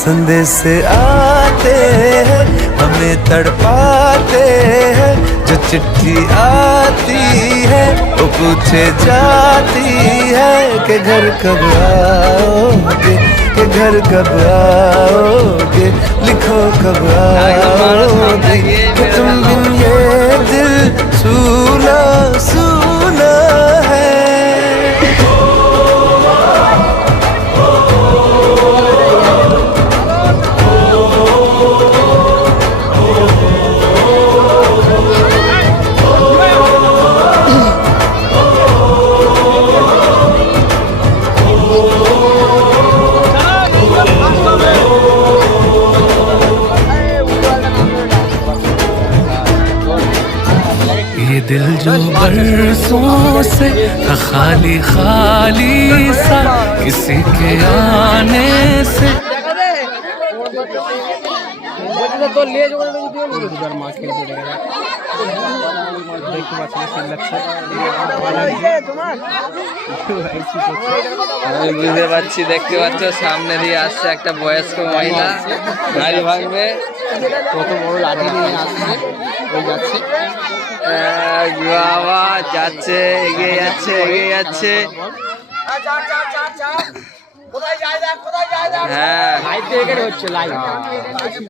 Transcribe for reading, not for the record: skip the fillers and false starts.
संदेश आते हैं हमें तड़पाते हैं, जो चिट्ठी आती है वो पूछे जाती है कि घर कब आओगे, कि घर कब आओगे, लिखो कब आओगे, कि तुम बिन ये दिल सूना सूना है। ये दिल जो बरसों से था खाली खाली सा, किसी के आने से तो ले जो उधर माछ खेलते रहेगा देखते पाচ্ছেন লাগছে আমি বুঝতে পারছি, দেখতে পাচ্ছ সামনে দিয়ে আসছে একটা বয়স্ক মহিলা, গাড়ি ভাঙবে, কত বড় লাঠি নিয়ে আসছে ওই যাচ্ছে বাবা যাচ্ছে, এগিয়ে যাচ্ছে এগিয়ে যাচ্ছে। হ্যাঁ লাইভ এখানে হচ্ছে লাইভ।